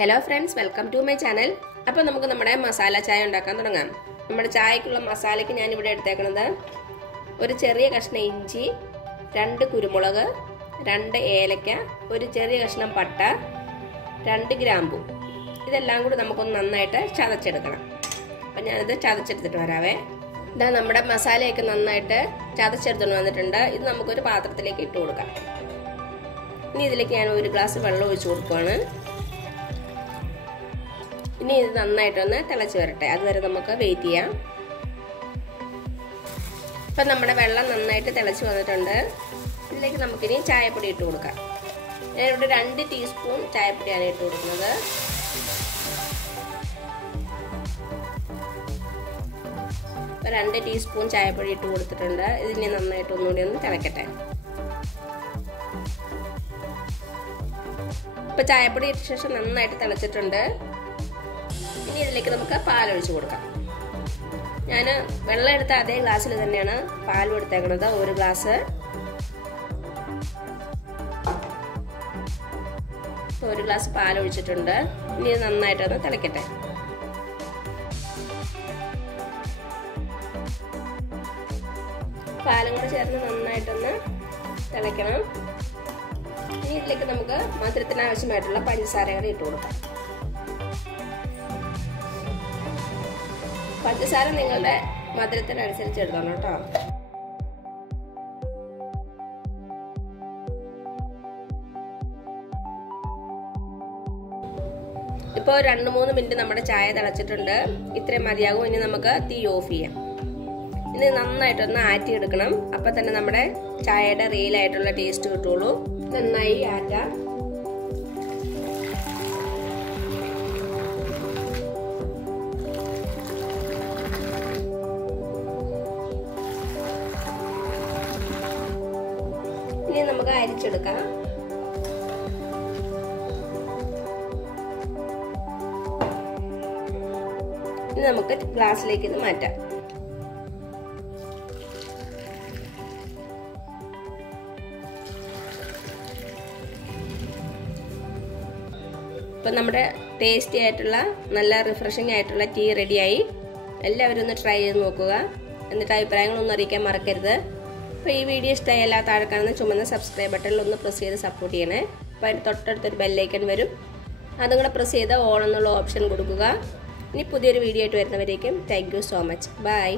Hello friends, welcome to my channel. അപ്പോൾ നമുക്ക് നമ്മുടെ മസാല ചായ ഉണ്ടാക്കാൻ തുടങ്ങാം. നമ്മുടെ ചായക്കുള്ള മസാലയ്ക്ക് ഞാൻ ഇവിടെ എടുത്തേക്കുന്നത് ഒരു ചെറിയ കഷ്ണം ഇഞ്ചി, 2 കുരുമുളക്, 2 ഏലക്ക, ഒരു ചെറിയ കഷ്ണം പട്ട, 2 ഗ്രാമ്പു. ഇതെല്ലാം കൂടി നമുക്ക് നന്നായിട്ട് ചതച്ചെടുക്കണം. അപ്പോൾ ഞാൻ ഇത് ചതച്ചെടുത്തിട്ട് വരാവേ. ഇതാ നമ്മുടെ മസാലയൊക്കെ നന്നായിട്ട് ചതച്ചെടുത്തു വന്നിട്ടുണ്ട്. ഇത് നമുക്ക് ഒരു പാത്രത്തിലേക്ക് ഇട്ട് കൊടുക്കാം. ഇനി ഇതിലേക്ക് ഞാൻ ഒരു ഗ്ലാസ് വെള്ളം ഒഴിച്ചു കൊടുക്കുകയാണ്. ഇനി ഇത് നന്നായിട്ടൊന്ന് തിളച്ച് വരട്ടെ. അതുവരെ നമുക്ക് വെയിറ്റ് ചെയ്യാം. ഇപ്പം നമ്മുടെ വെള്ളം നന്നായിട്ട് തിളച്ച് വന്നിട്ടുണ്ട്. ഇതിലേക്ക് നമുക്കിനി ചായപ്പൊടി ഇട്ട് കൊടുക്കാം. ഞാനിവിടെ 2 ടീസ്പൂൺ ചായപ്പൊടിയാണ് ഇട്ട് കൊടുക്കുന്നത്. ഇപ്പം 2 ടീസ്പൂൺ ചായപ്പൊടി ഇട്ട് കൊടുത്തിട്ടുണ്ട്. ഇതിനെ നന്നായിട്ട് ഒന്നുകൂടി ഒന്ന് തിളക്കട്ടെ. ഇപ്പം ചായപ്പൊടി ഇട്ട ശേഷം നന്നായിട്ട് തിളച്ചിട്ടുണ്ട്. ഇനി ഇതിലേക്ക് നമുക്ക് പാലൊഴിച്ച് കൊടുക്കാം. ഞാൻ വെള്ളം എടുത്ത അതേ ഗ്ലാസ്സിൽ തന്നെയാണ് പാലും എടുത്തേക്കുന്നത്. ഒരു ഗ്ലാസ്. ഒരു ഗ്ലാസ് പാലൊഴിച്ചിട്ടുണ്ട്. ഇനി ഇത് നന്നായിട്ടൊന്ന് തിളക്കട്ടെ. പാലും കൂടെ ചേർന്ന് നന്നായിട്ടൊന്ന് തിളയ്ക്കണം. ഇനി ഇതിലേക്ക് നമുക്ക് മധുരത്തിന് ആവശ്യമായിട്ടുള്ള പഞ്ചസാരകൾ ഇട്ട് കൊടുക്കാം. പഞ്ചസാര നിങ്ങളുടെ മധുരത്തിനനുസരിച്ച് എടുക്കണം കേട്ടോ. ഇപ്പോൾ 2-3 മിനിറ്റ് നമ്മുടെ ചായ തിളച്ചിട്ടുണ്ട്. ഇത്രയും മതിയാകും. ഇനി നമുക്ക് തീ ഓഫ് ചെയ്യാം. ഇനി നന്നായിട്ടൊന്ന് ആറ്റിയെടുക്കണം. അപ്പം തന്നെ നമ്മുടെ ചായയുടെ റിയലായിട്ടുള്ള ടേസ്റ്റ് കിട്ടുള്ളൂ. നന്നായി ആറ്റാം. ഇനി നമുക്ക് അരിച്ചെടുക്കാം. ഇനി നമുക്ക് ഗ്ലാസ്സിലേക്ക് ഇത് മാറ്റാം. ഇപ്പം നമ്മുടെ ടേസ്റ്റി ആയിട്ടുള്ള നല്ല റിഫ്രഷിംഗ് ആയിട്ടുള്ള ടീ റെഡിയായി. എല്ലാവരും ഒന്ന് ട്രൈ ചെയ്ത് നോക്കുക. എന്നിട്ട് അഭിപ്രായങ്ങളൊന്നും അറിയിക്കാൻ മറക്കരുത്. അപ്പോൾ ഈ വീഡിയോ ഇഷ്ടമായാൽ താഴെ കാണുന്ന ചുമന്ന സബ്സ്ക്രൈബ് ബട്ടണിൽ ഒന്ന് പ്രസ് ചെയ്ത് സപ്പോർട്ട് ചെയ്യണേ. അപ്പോൾ അതിന് തൊട്ടടുത്തൊരു ബെല്ലൈക്കൺ വരും. അതും കൂടെ പ്രസ് ചെയ്ത് ഓൺ എന്നുള്ള ഓപ്ഷൻ കൊടുക്കുക. ഇനി പുതിയൊരു വീഡിയോ ആയിട്ട് വരുന്നവരേക്കും thank you so much. By.